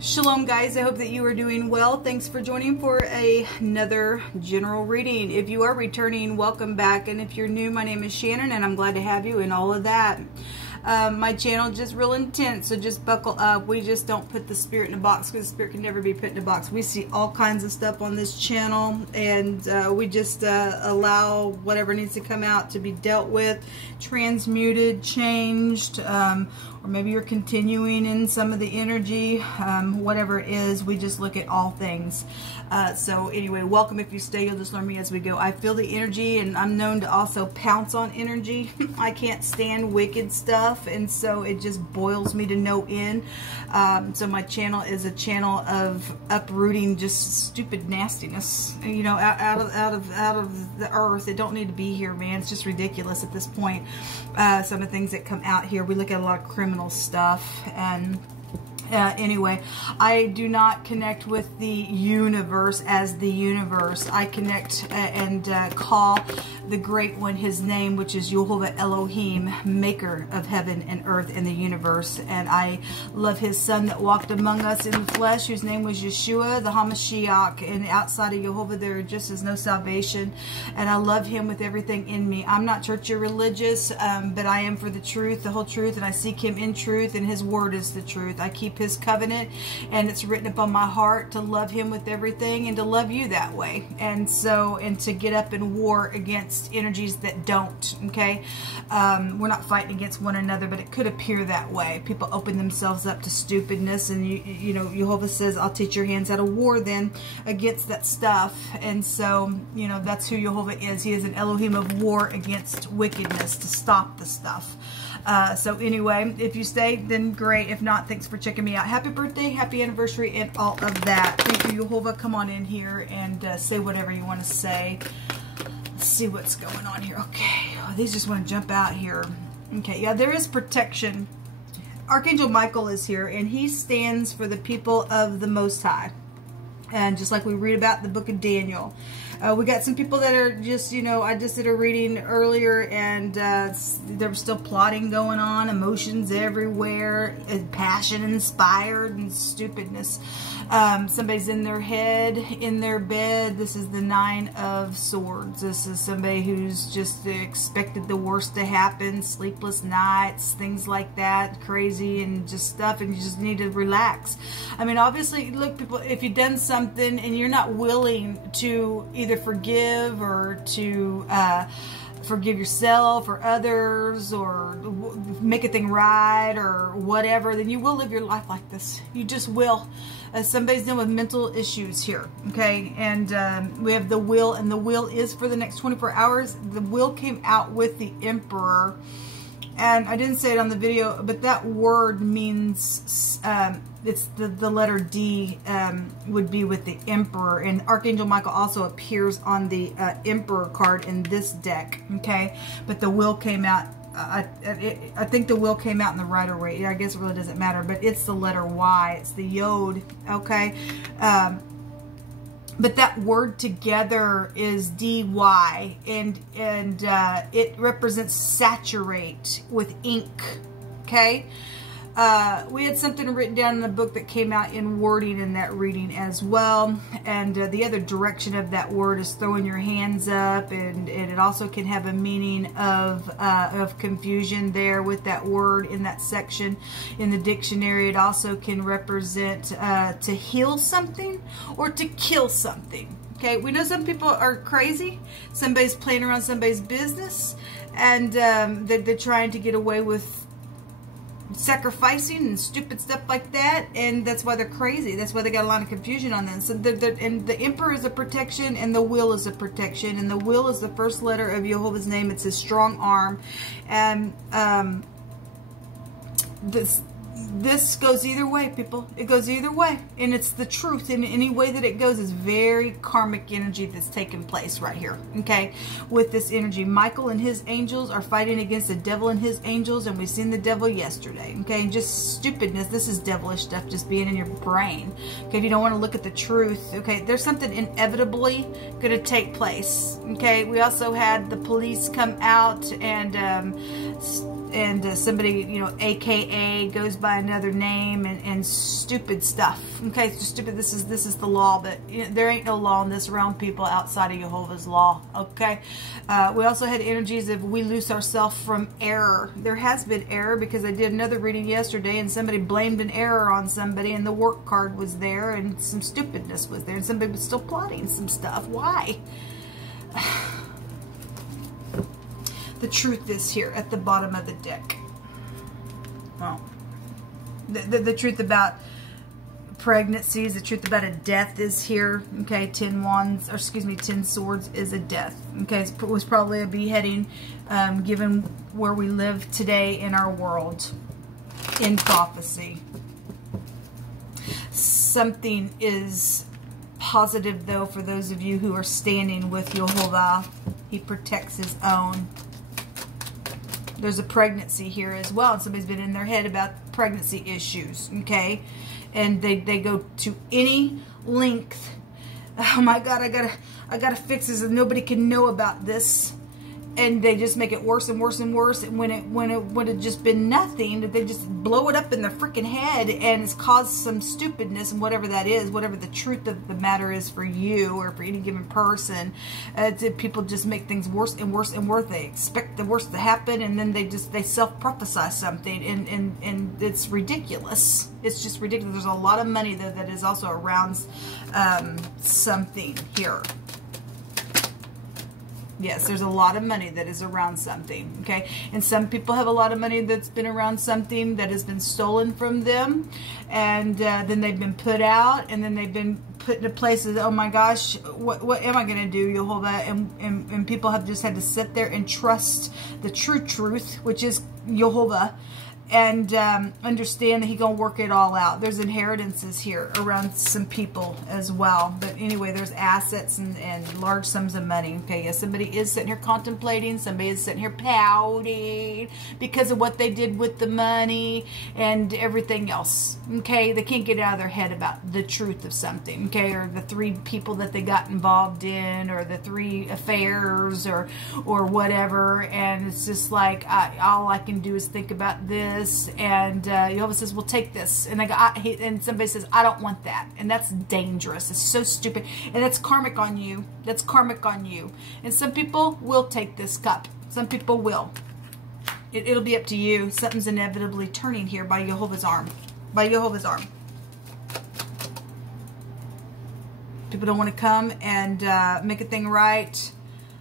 Shalom guys, I hope that you are doing well. Thanks for joining for another general reading. If you are returning, welcome back. And if you're new, my name is Shannon and I'm glad to have you in all of that. My channel is just real intense, so just buckle up. We just don't put the spirit in a box because the spirit can never be put in a box. We see all kinds of stuff on this channel, and we just allow whatever needs to come out to be dealt with, transmuted, changed, or maybe you're continuing in some of the energy, whatever it is. We just look at all things. So anyway, welcome. If you stay, you'll just learn me as we go. I feel the energy, and I'm known to also pounce on energy. I can't stand wicked stuff, and so it just boils me to no end. So my channel is a channel of uprooting just stupid nastiness, you know, out of the earth. It don't need to be here, man. It's just ridiculous at this point. Some of the things that come out here, we look at a lot of criminal stuff, and anyway, I do not connect with the universe as the universe. I connect and call the Great One his name, which is Yehovah Elohim, maker of heaven and earth and the universe. And I love his son that walked among us in the flesh, whose name was Yeshua, the HaMashiach. And outside of Yehovah, there just is no salvation. And I love him with everything in me. I'm not church or religious, but I am for the truth, the whole truth, and I seek him in truth, and his word is the truth. I keep his covenant, and it's written upon my heart to love him with everything and to love you that way. And so, and to get up in war against energies that don't, okay? We're not fighting against one another, but it could appear that way. People open themselves up to stupidness, and you know, Yehovah says, I'll teach your hands how to war then against that stuff. And so, you know, that's who Yehovah is. He is an Elohim of war against wickedness, to stop the stuff. So anyway, if you stay, then great. If not, thanks for checking me out. Happy birthday, happy anniversary, and all of that. Thank you, Yehovah. Come on in here and say whatever you want to say. Let's see what's going on here. Okay, oh, these just want to jump out here. Okay, yeah, there is protection. Archangel Michael is here, and he stands for the people of the Most High. And just like we read about in the book of Daniel, we got some people that are just, you know, I just did a reading earlier, and there was still plotting going on, emotions everywhere, and passion inspired, and stupidness. Somebody's in their head, in their bed. This is the 9 of Swords. This is somebody who's just expected the worst to happen, sleepless nights, things like that, crazy and just stuff, and you just need to relax. I mean, obviously, look, people, if you've done something and you're not willing to either forgive or to forgive yourself or others, or make a thing right or whatever, then you will live your life like this. You just will. Somebody's dealing with mental issues here, okay? And we have the will, and the will is for the next 24 hours. The will came out with the Emperor, and I didn't say it on the video, but that word means, it's the letter D would be with the Emperor, and Archangel Michael also appears on the Emperor card in this deck, okay? But the will came out, I think the will came out in the Rider Waite. I guess it really doesn't matter, but it's the letter Y. It's the Yod, okay? But that word together is DY, and it represents saturate with ink, okay? We had something written down in the book that came out in wording in that reading as well, and the other direction of that word is throwing your hands up, and it also can have a meaning of confusion there with that word in that section in the dictionary. It also can represent to heal something or to kill something. Okay, we know some people are crazy. Somebody's playing around somebody's business, and they're trying to get away with sacrificing and stupid stuff like that, and that's why they're crazy. That's why they got a lot of confusion on them. So and the Emperor is a protection, and the will is a protection, and the will is the first letter of Yehovah's name. It's his strong arm, and this goes either way, people. It goes either way, and it's the truth. In any way that it goes is very karmic energy that's taking place right here, okay? With this energy, Michael and his angels are fighting against the devil and his angels, and we've seen the devil yesterday, okay? And just stupidness. This is devilish stuff just being in your brain, okay? If you don't want to look at the truth, okay? There's something inevitably going to take place, okay? We also had the police come out and somebody, you know, AKA goes by another name, and stupid stuff. Okay, it's just stupid. This is the law, but you know, there ain't no law in this realm, people, outside of Jehovah's law. Okay, we also had energies of we loose ourselves from error. There has been error, because I did another reading yesterday, and somebody blamed an error on somebody, and the work card was there, and some stupidness was there, and somebody was still plotting some stuff. Why? The truth is here at the bottom of the deck. Well, the truth about pregnancies, the truth about a death is here. Okay, 10 wands, or excuse me, 10 swords is a death. Okay, it was probably a beheading, given where we live today in our world, in prophecy. Something is positive, though, for those of you who are standing with Jehovah. He protects his own. There's a pregnancy here as well, and somebody's been in their head about pregnancy issues, okay? And they go to any length. Oh my God, I gotta fix this, and nobody can know about this. And they just make it worse and worse and worse. And when it would have just been nothing, they just blow it up in their freaking head, and it's caused some stupidness, and whatever that is, whatever the truth of the matter is for you or for any given person, people just make things worse and worse and worse. They expect the worst to happen, and then they self-prophesy something, and it's ridiculous. It's just ridiculous. There's a lot of money though that is also around something here. Yes, there's a lot of money that is around something, okay? And some people have a lot of money that's been around something that has been stolen from them, and then they've been put out, and then they've been put into places. Oh my gosh, what am I going to do, Jehovah? And people have just had to sit there and trust the true truth, which is Jehovah, and understand that He's going to work it all out. There's inheritances here around some people as well. But anyway, there's assets and large sums of money. Okay, yes, somebody is sitting here contemplating. Somebody is sitting here pouting because of what they did with the money and everything else. Okay, they can't get out of their head about the truth of something. Okay, or the 3 people that they got involved in, or the 3 affairs, or whatever. And it's just like, all I can do is think about this. And Jehovah says, well, take this. And they go, and somebody says, I don't want that. And that's dangerous. It's so stupid. And that's karmic on you. That's karmic on you. And some people will take this cup. Some people will. It'll be up to you. Something's inevitably turning here by Jehovah's arm. By Jehovah's arm. People don't want to come and make a thing right.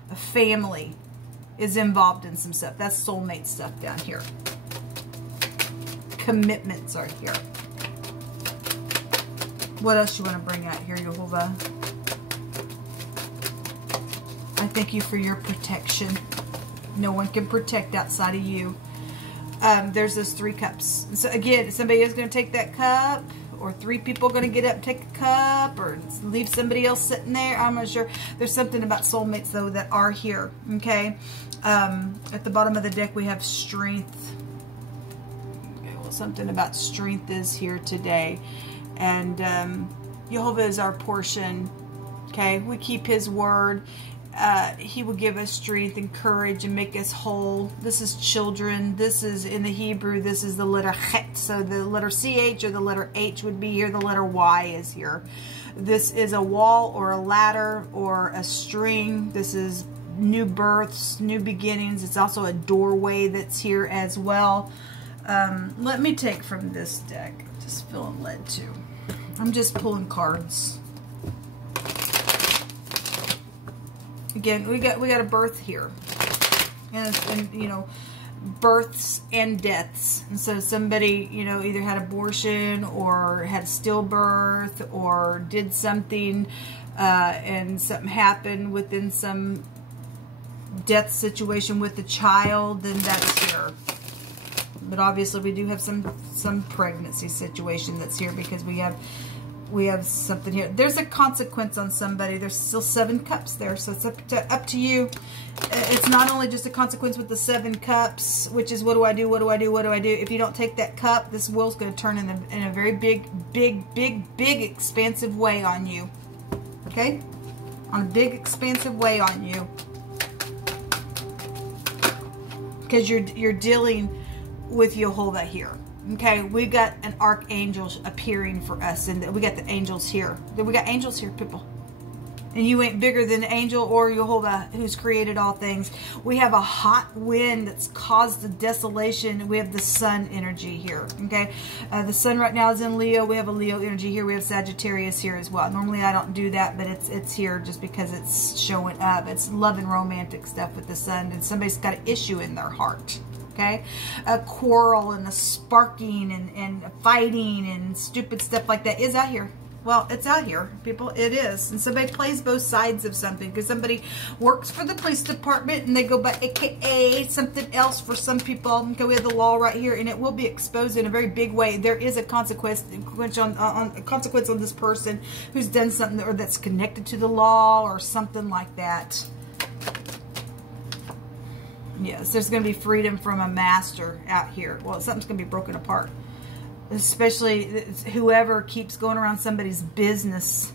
A family is involved in some stuff. That's soulmate stuff down here. Commitments are here. What else you want to bring out here, Jehovah? I thank you for your protection. No one can protect outside of you. There's those 3 cups. So again, somebody is going to take that cup, or 3 people are going to get up and take a cup, or leave somebody else sitting there. I'm not sure. There's something about soulmates, though, that are here. Okay. At the bottom of the deck, we have strength. Something about strength is here today, and Jehovah is our portion. Okay, we keep His word. He will give us strength and courage and make us whole. This is children. This is in the Hebrew. This is the letter chet. So the letter CH or the letter H would be here. The letter Y is here. This is a wall or a ladder or a string. This is new births, new beginnings. It's also a doorway that's here as well. Let me take from this deck. Just feeling led to. I'm just pulling cards. Again, we got a birth here, and you know, births and deaths. And so somebody, you know, either had abortion or had stillbirth or did something, and something happened within some death situation with the child. Then that's here. But obviously we do have some pregnancy situation that's here, because we have something here. There's a consequence on somebody. There's still 7 cups there, so it's up to you. It's not only just a consequence with the 7 cups, which is what do I do, what do I do, what do I do. If you don't take that cup, this wheel's going to turn in a very big, expansive way on you. Okay? On a big, expansive way on you. because you're dealing with Yehovah here. Okay, we got an archangel appearing for us, and we got the angels here. We got angels here, people. And you ain't bigger than the angel or Yehovah who's created all things. We have a hot wind that's caused the desolation. We have the sun energy here. Okay, the sun right now is in Leo. We have a Leo energy here. We have Sagittarius here as well. Normally I don't do that, but it's here just because it's showing up. It's love and romantic stuff with the sun, and somebody's got an issue in their heart. Okay, a quarrel and a sparking and fighting and stupid stuff like that is out here. Well, it's out here, people. It is. And somebody plays both sides of something, because somebody works for the police department and they go by AKA something else for some people. Okay, we have the law right here, and it will be exposed in a very big way. There is a consequence on this person who's done something or that's connected to the law or something like that. Yes, there's going to be freedom from a master out here. Well, something's going to be broken apart. Especially whoever keeps going around somebody's business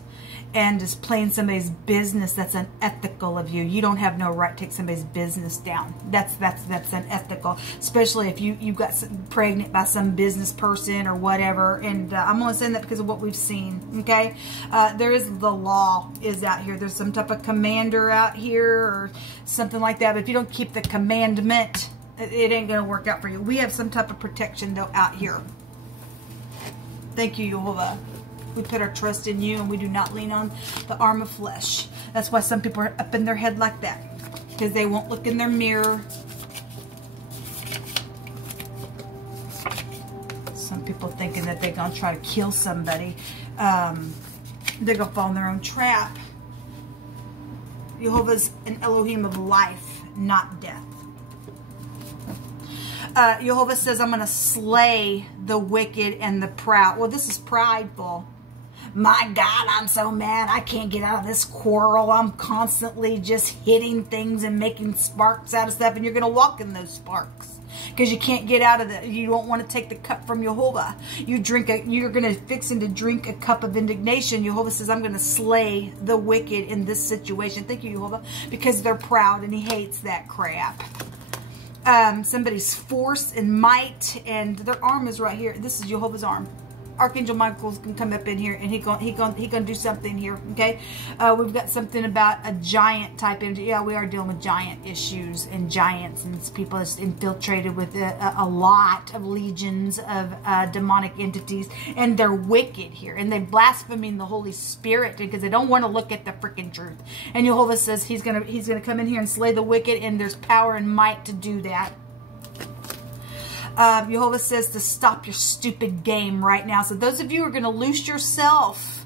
and is playing somebody's business. That's unethical of you. You don't have no right to take somebody's business down. That's unethical. Especially if you got pregnant by some business person or whatever. And I'm only saying that because of what we've seen. Okay, there is the law is out here. There's some type of commander out here or something like that. But if you don't keep the commandment, it ain't gonna work out for you. We have some type of protection though out here. Thank you, Yehovah. We put our trust in you, and we do not lean on the arm of flesh. That's why some people are up in their head like that, because they won't look in their mirror. Some people thinking that they're going to try to kill somebody. They're going to fall in their own trap. Yehovah's an Elohim of life, not death. Yehovah says, I'm going to slay the wicked and the proud. Well, this is prideful. My God, I'm so mad. I can't get out of this quarrel. I'm constantly just hitting things and making sparks out of stuff. And you're going to walk in those sparks because you can't get out of it. You don't want to take the cup from Yehovah. You're going to fixing to drink a cup of indignation. Yehovah says, I'm going to slay the wicked in this situation. Thank you, Yehovah, because they're proud and he hates that crap. Somebody's force and might, and their arm is right here. This is Jehovah's arm. Archangel Michael can come up in here, and he gonna do something here. Okay, we've got something about a giant type energy. Yeah, we are dealing with giant issues and giants, and people is infiltrated with a lot of legions of demonic entities, and they're wicked here, and they're blaspheming the Holy Spirit because they don't want to look at the freaking truth. And Yehovah says he's gonna come in here and slay the wicked, and there's power and might to do that. Yehovah says to stop your stupid game right now. So those of you who are going to loose yourself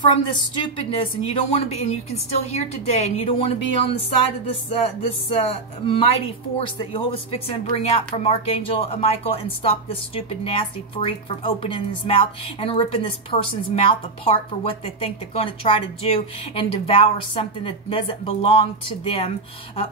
from this stupidness, and you don't want to be, and you can still hear today, and you don't want to be on the side of this mighty force that Yehovah's fixing to bring out from Archangel Michael and stop this stupid nasty freak from opening his mouth and ripping this person's mouth apart for what they think they're going to try to do and devour something that doesn't belong to them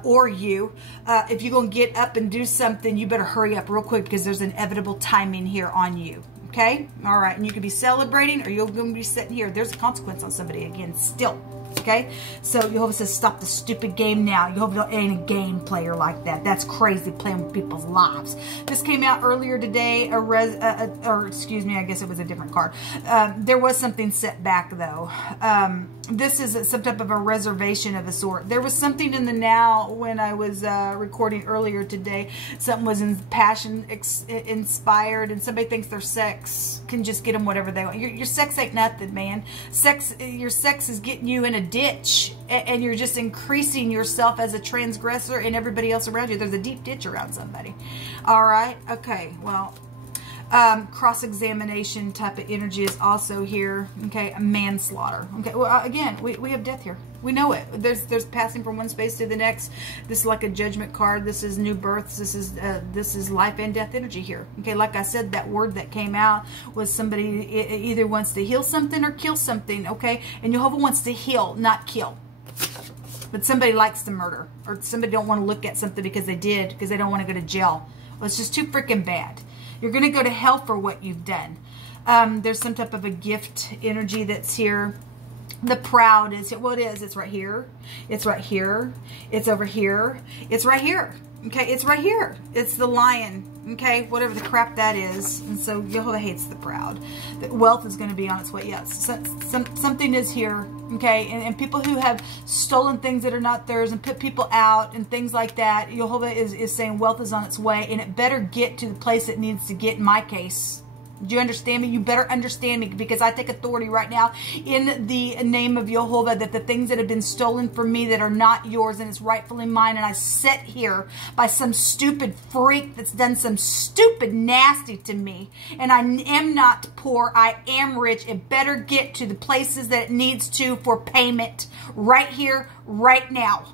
or you. If you're going to get up and do something, you better hurry up real quick, because there's inevitable timing here on you. Okay? All right. And you could be celebrating, or you're going to be sitting here. There's a consequence on somebody again still. Okay? So Yehovah says, stop the stupid game now. Yehovah ain't a game player like that. That's crazy, playing with people's lives. This came out earlier today, or excuse me, I guess it was a different card. There was something set back, though. This is some type of a reservation of a sort. There was something in the now when I was recording earlier today. Something was passion inspired, and somebody thinks their sex can just get them whatever they want. Your sex ain't nothing, man. Your sex is getting you in a ditch, and you're just increasing yourself as a transgressor and everybody else around you. There's a deep ditch around somebody. All right. Okay. Well, cross-examination type of energy is also here. Okay, manslaughter. Okay, well, again, we have death here. We know it. There's passing from one space to the next. This is like a judgment card. This is new births. This is life and death energy here. Okay, like I said, that word that came out was somebody either wants to heal something or kill something. Okay, and Yehovah wants to heal, not kill. But somebody likes to murder, or somebody don't want to look at something because they don't want to go to jail. Well, it's just too freaking bad. You're going to go to hell for what you've done. There's some type of a gift energy that's here. The proud is, well, it is. It's right here. It's right here. It's over here. It's right here. Okay, it's right here. It's the lion. Okay, whatever the crap that is. And so Jehovah hates the proud. The wealth is going to be on its way. Yes, something is here. Okay, and people who have stolen things that are not theirs and put people out and things like that, Jehovah is saying wealth is on its way, and it better get to the place it needs to get in my case. Do you understand me? You better understand me, because I take authority right now in the name of Jehovah that the things that have been stolen from me that are not yours and it's rightfully mine, and I sit here by some stupid freak that's done some stupid nasty to me, and I am not poor, I am rich. It better get to the places that it needs to for payment right here, right now.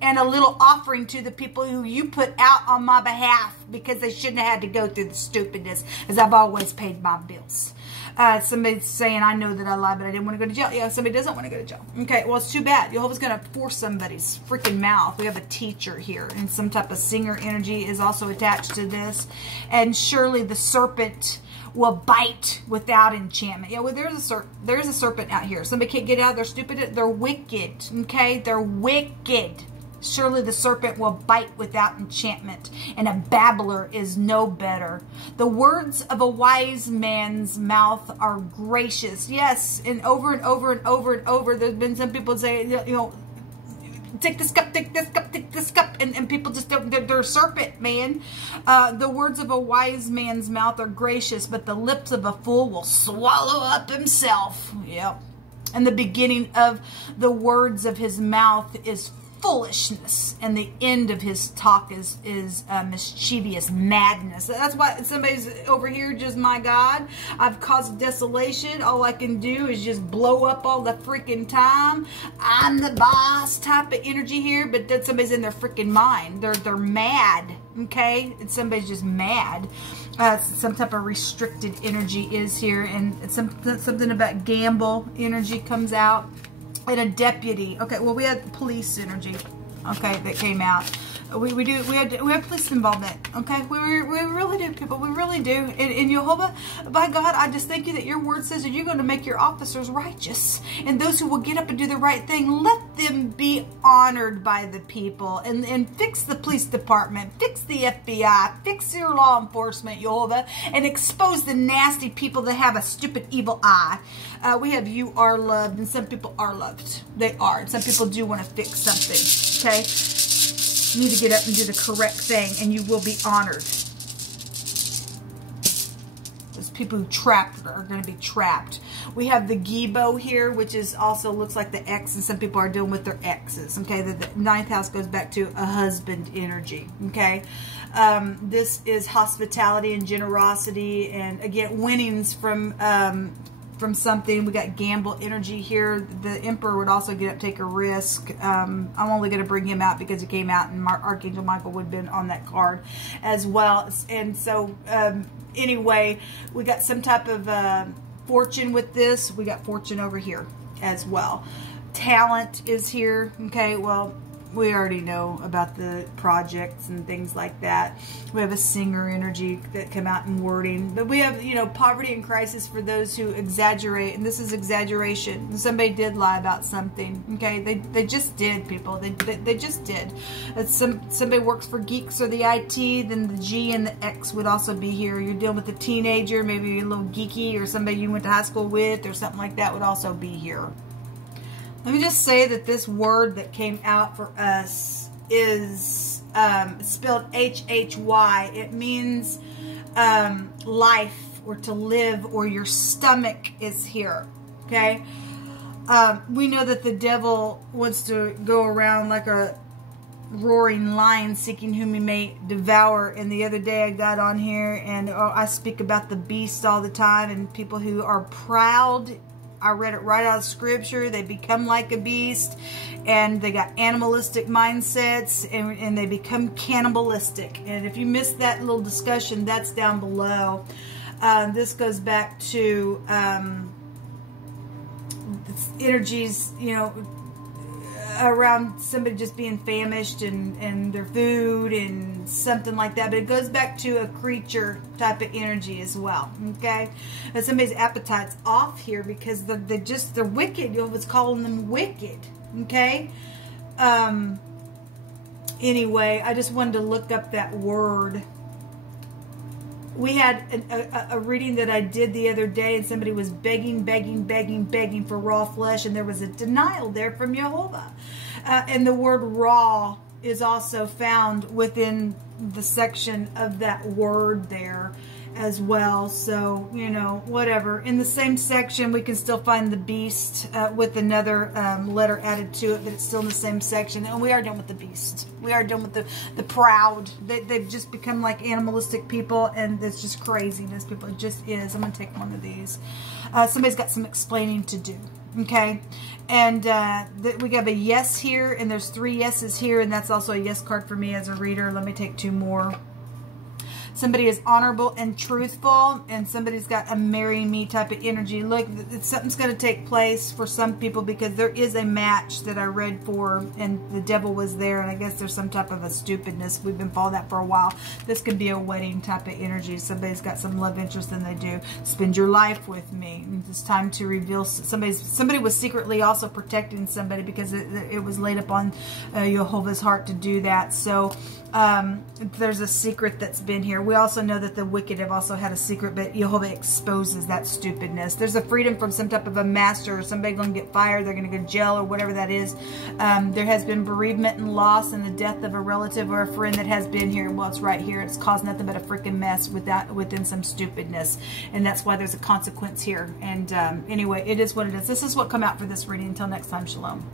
And a little offering to the people who you put out on my behalf, because they shouldn't have had to go through the stupidness, as I've always paid my bills. Somebody's saying, I know that I lied, but I didn't want to go to jail. Yeah, somebody doesn't want to go to jail. Okay, well, it's too bad. Jehovah's going to force somebody's freaking mouth. We have a teacher here, and some type of singer energy is also attached to this. And surely the serpent will bite without enchantment. Yeah, well, there's a serpent out here. Somebody can't get out. They're stupid. They're wicked. Okay, they're wicked. Surely the serpent will bite without enchantment, and a babbler is no better. The words of a wise man's mouth are gracious. Yes, and over and over and over and over, there's been some people say, you know, take this cup, take this cup, take this cup, and people just don't, they're serpent, man. The words of a wise man's mouth are gracious, but the lips of a fool will swallow up himself. Yep. And the beginning of the words of his mouth is foolishness, and the end of his talk is mischievous madness. That's why somebody's over here, just, my God, I've caused desolation. All I can do is just blow up all the freaking time. I'm the boss type of energy here, but then somebody's in their freaking mind. They're mad. Okay, and somebody's just mad. Some type of restricted energy is here, and something about gamble energy comes out. And a deputy. Okay, well, we had police energy. Okay, that came out. We have police involvement. Okay, we really do, people. We really do. And Jehovah, by God, I just thank you that your word says that you're going to make your officers righteous, and those who will get up and do the right thing, let them be honored by the people, and fix the police department, fix the FBI, fix your law enforcement, Jehovah, and expose the nasty people that have a stupid evil eye. We have you are loved, and some people are loved. They are. And some people do want to fix something. Okay. You need to get up and do the correct thing, and you will be honored. Those people who trapped are going to be trapped. We have the Gibo here, which is also looks like the X, and some people are dealing with their exes. Okay, the ninth house goes back to a husband energy. Okay, this is hospitality and generosity, and again, winnings from something. We got gamble energy here. The Emperor would also get up, take a risk. I'm only going to bring him out because he came out, and Archangel Michael would have been on that card as well. And so anyway, we got some type of fortune with this. We got fortune over here as well. Talent is here. Okay, well, we already know about the projects and things like that. We have a singer energy that come out in wording. But we have, you know, poverty and crisis for those who exaggerate. And this is exaggeration. Somebody did lie about something. Okay, they just did, people. They just did. Somebody works for Geeks or the IT, then the G and the X would also be here. You're dealing with a teenager, maybe a little geeky, or somebody you went to high school with, or something like that would also be here. Let me just say that this word that came out for us is spelled H-H-Y. It means life, or to live, or your stomach is here. Okay? We know that the devil wants to go around like a roaring lion seeking whom he may devour. And the other day I got on here and I speak about the beast all the time, and people who are proud. I read it right out of scripture. They become like a beast, and they got animalistic mindsets, and they become cannibalistic. And if you missed that little discussion, that's down below. This goes back to energies, you know, around somebody just being famished and their food and something like that. But it goes back to a creature type of energy as well. Okay, and somebody's appetite's off here because they're wicked. You know, it's calling them wicked. Okay, Anyway, I just wanted to look up that word. We had a reading that I did the other day, and somebody was begging for raw flesh, and there was a denial there from Jehovah. And the word raw is also found within the section of that word there as well. So, you know, whatever. In the same section, we can still find the beast with another letter added to it, but it's still in the same section. And we are done with the beast. We are done with the proud. They've just become like animalistic people, and it's just craziness, people. It just is. I'm going to take one of these. Somebody's got some explaining to do. Okay, and we have a yes here, and there's 3 yeses here, and that's also a yes card for me as a reader. Let me take 2 more. Somebody is honorable and truthful, and somebody's got a marry me type of energy. Look, something's going to take place for some people, because there is a match that I read for, and the devil was there, and I guess there's some type of a stupidness. We've been following that for a while. This could be a wedding type of energy. Somebody's got some love interest, and they do. Spend your life with me. It's time to reveal. Somebody was secretly also protecting somebody, because it was laid upon Jehovah's heart to do that. So there's a secret that's been here. We also know that the wicked have also had a secret, but Jehovah exposes that stupidness. There's a freedom from some type of a master, or somebody going to get fired, they're going to go to jail, or whatever that is. There has been bereavement and loss, and the death of a relative or a friend that has been here. Well, it's right here. It's caused nothing but a freaking mess within some stupidness, and that's why there's a consequence here. And anyway, it is what it is. This is what come out for this reading. Until next time, shalom.